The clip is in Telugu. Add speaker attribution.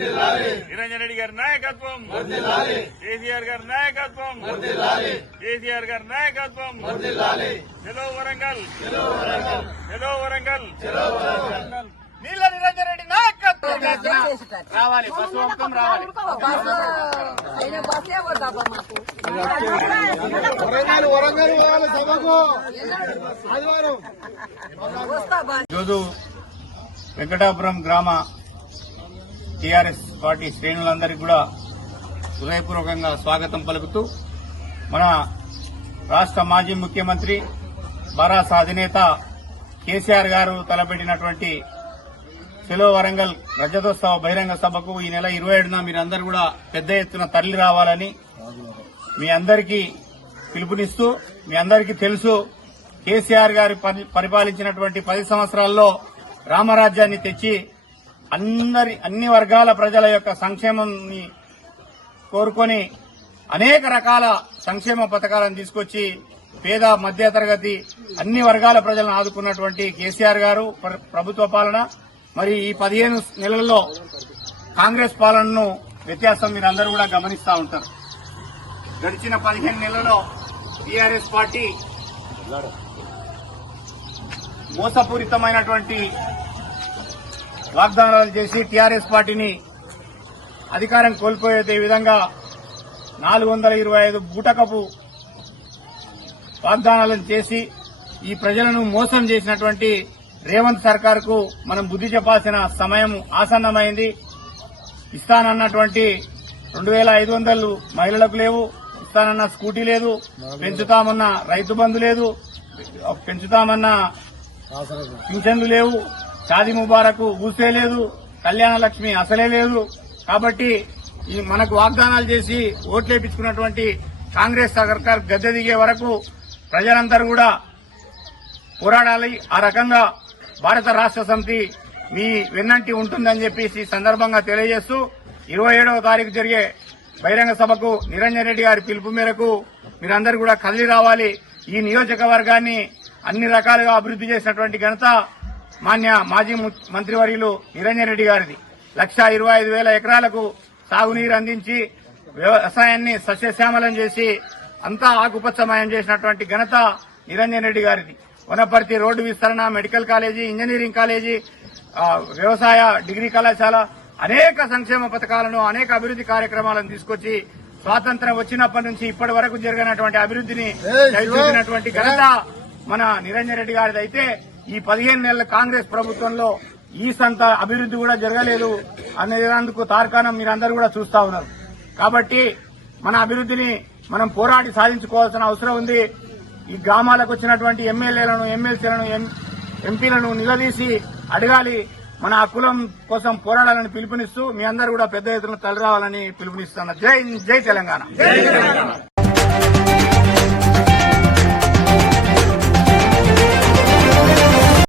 Speaker 1: గారి నాయకత్వం. కేసీఆర్ గారి నాయకత్వం. కేసీఆర్ గారి నాయకత్వం. చెలో వరంగల్. చెలో వరంగల్. నీళ్ళ నిరంజన్ రెడ్డి నాయకత్వం రావాలి బస్సు పంపకం రావాలి.
Speaker 2: ఆయన బస్సే పోతాపా మాకు.
Speaker 3: వరంగల్ వరంగల్ పోవాలి సభకు. ఆదివారం.
Speaker 2: వస్తా బా.
Speaker 1: ఈరోజు వెంకటాపురం గ్రామ టీఆర్ఎస్ పార్టీ శ్రేణులందరికీ కూడా హృదయపూర్వకంగా స్వాగతం పలుకుతూ మన రాష్ట్ర మాజీ ముఖ్యమంత్రి బరాస అధినేత కేసీఆర్ గారు తలపెట్టినటువంటి సెలో వరంగల్ రజతోత్సవ బహిరంగ సభకు ఈ నెల ఇరవై ఏడున మీరందరూ కూడా పెద్ద ఎత్తున తరలి రావాలని మీ అందరికీ పిలుపునిస్తూ మీ అందరికీ తెలుసు కేసీఆర్ గారి పరి- పరిపాలించినటువంటి పది సంవత్సరాల్లో రామరాజ్యాన్ని తెచ్చి అందరి అన్ని వర్గాల ప్రజల యొక్క సంక్షేమాన్ని కోరుకొని అనేక రకాల సంక్షేమ పథకాలను తీసుకొచ్చి పేద మధ్యతరగతి అన్ని వర్గాల ప్రజలను ఆదుకున్నటువంటి కేసీఆర్ గారు ప్ర- ప్రభుత్వ పాలన. మరి ఈ పదిహేను నెలల్లో కాంగ్రెస్ పాలనను వ్యత్యాసం మీరందరూ కూడా గమనిస్తూ ఉంటారు. గడిచిన పదిహేను నెలల్లో టీఆర్ఎస్ పార్టీ మోసపూరితమైనటువంటి వాగ్దానాలు చేసి టీఆర్ఎస్ పార్టీని అధికారం కోల్పోయే విధంగా నాలుగు వందల ఇరవై ఐదు బూటకపు వాగ్దానాలను చేసి ఈ ప్రజలను మోసం చేసినటువంటి రేవంత్ సర్కార్కు మనం బుద్ధి చెప్పాల్సిన సమయం ఆసన్నమైంది. ఇస్తానన్నటువంటి రెండు వేల ఐదు వందలు మహిళలకు లేవు ఇస్తానన్న స్కూటీ లేదు పెంచుతామన్న రైతు బంధు లేదు పెంచుతామన్న పింఛన్లు లేవు షాదీ ముబారకు ఊసే లేదు కళ్యాణ లక్ష్మి అసలే లేదు. కాబట్టి ఈ మనకు వాగ్దానాలు చేసి ఓట్లేపించుకున్నటువంటి కాంగ్రెస్ సర్కార్ గద్దె దిగే వరకు ప్రజలందరూ కూడా పోరాడాలి. ఆ రకంగా భారత రాష్ట్ర సమితి మీ వెన్నంటి ఉంటుందని చెప్పేసి సందర్భంగా తెలియజేస్తూ ఇరవై ఏడవ తారీఖు జరిగే బహిరంగ సభకు నిరంజన్ రెడ్డి గారి పిలుపు మేరకు మీరందరూ కూడా కదిలి రావాలి. ఈ నియోజకవర్గాన్ని అన్ని రకాలుగా అభివృద్ది చేసినటువంటి ఘనత మాన్య మాజీ మంత్రివర్యులు నిరంజన్ రెడ్డి గారిది. లక్ష ఇరవై ఐదు వేల ఎకరాలకు సాగునీరు అందించి వ్యవసాయాన్ని సస్యశ్యామలం చేసి అంతా ఆకుపచ్చమయం చేసినటువంటి ఘనత నిరంజన్ రెడ్డి గారిది. వనపర్తి రోడ్డు విస్తరణ మెడికల్ కాలేజీ ఇంజనీరింగ్ కాలేజీ వ్యవసాయ డిగ్రీ కళాశాల అనేక సంక్షేమ పథకాలను అనేక అభివృద్ది కార్యక్రమాలను తీసుకొచ్చి స్వాతంత్రం వచ్చినప్పటి నుంచి ఇప్పటి వరకు జరిగినటువంటి అభివృద్దిని చూసినటువంటి ఘనత మన నిరంజన్ రెడ్డి గారిది అయితే ఈ పదిహేను నెలల కాంగ్రెస్ ప్రభుత్వంలో ఈ సంత అభివృద్ది కూడా జరగలేదు అనేందుకు తార్కాణం మీరందరూ కూడా చూస్తా ఉన్నారు. కాబట్టి మన అభివృద్దిని మనం పోరాడి సాధించుకోవాల్సిన అవసరం ఉంది. ఈ గ్రామాలకు వచ్చినటువంటి ఎమ్మెల్యేలను ఎమ్మెల్సీలను ఎం- ఎంపీలను నిలదీసి అడగాలి. మన కులం కోసం పోరాడాలని పిలుపునిస్తూ మీ అందరూ కూడా పెద్ద ఎత్తున తలరావాలని పిలుపునిస్తున్నారు. జై జై తెలంగాణ.